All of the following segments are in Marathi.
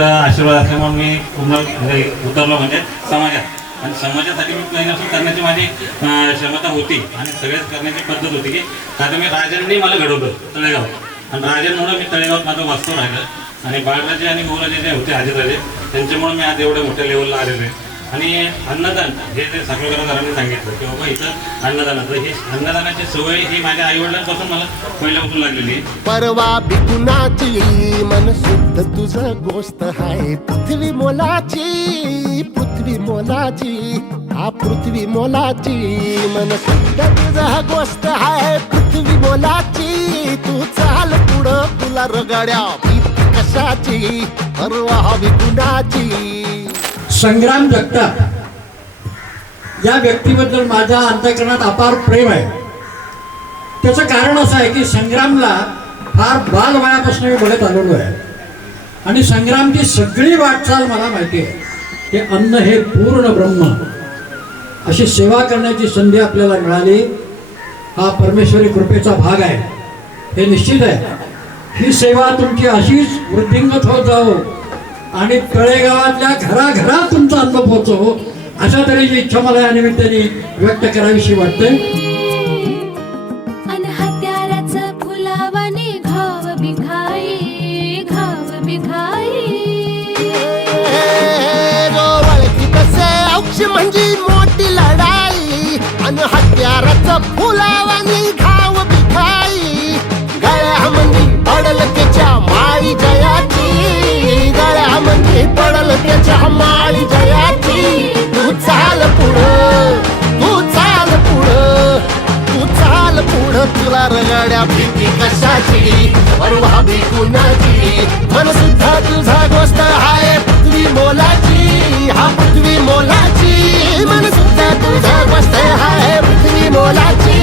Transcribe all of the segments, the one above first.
त्यांचा आशीर्वाद असल्यामुळे मी पूर्ण उतरलो म्हणजे समाजात, आणि समाजासाठी मी पहिल्यापासून करण्याची माझी क्षमता होती आणि सगळ्याच करण्याची पद्धत होती की कारण मी राजांनी मला घडवलं तळेगाव, आणि राजांमुळे मी तळेगावात माझं वास्तव राहिलं, आणि बाळराजे आणि गोराजे जे होते आजीराजे त्यांच्यामुळे मी आज एवढ्या मोठ्या लेवलला आलेलो आहे. आणि अन्नदान हे जे साखळकरांनी सांगितलं की बाबा इथं अन्नदानाचं, ही अन्नदानाची सवय ही माझ्या आईवडिलांपासून मला पहिल्यापासून लागलेली आहे. परवा बिकुनाची मन शुद्ध तुझं गोष्ट आहे, पृथ्वी मोलाची, पृथ्वी मोलाची, हा पृथ्वी मोलाची, मन शुद्ध तुझं गोष्ट आहे, पृथ्वी मोलाची, तू चाल पुढं तुला रगड्या भीती कशाची, परवा बिकुनाची. संग्राम जगताप या व्यक्तीबद्दल माझ्या अंतःकरणात अपार प्रेम आहे. त्याचं कारण असं आहे की संग्रामला फार बालवयापासून मी बघत आलेलो आहे, आणि संग्रामची सगळी वाटचाल मला माहिती आहे. ते अन्न हे पूर्ण ब्रह्म, अशी सेवा करण्याची संधी आपल्याला मिळाली, हा परमेश्वरी कृपेचा भाग आहे. हे निश्चित आहे ही सेवा तुमची अशीच वृद्धिंगत होत जाओ आणि तळेगावातल्या घराघरात तुमचं अन्न पोहोचो, अशा तऱ्हेची इच्छा मला या निमित्ताने व्यक्त करावीशी वाटते. हत्याराचं फुलावाने घाव बिघाई, घाव बिघाई, ओळखी कसे औक्ष म्हणजे मोठी लढाई, आणि हत्याराचं फुलावानी घाव बिघाई, गळ्यामध्ये पडल त्याच्या माळी जयाची, गळ्यामध्ये पडल त्याच्या माळी जयाची. तू चाल पुढं, तू चाल पुढं, तू चाल पुढं, तुला रगड्या भीती कशाची, परवा बिकुनाची, मन सुद्धा तुझा गोष्ट आहे, पृथ्वी मोलाची, हा पृथ्वी मोलाची, मन सुद्धा तुझा गोष्ट आहे, पृथ्वी मोलाची,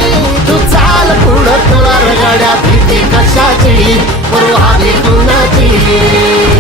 तू चाल पुढं तुला रगड्या भीती कशाची, परवा बिकुनाची.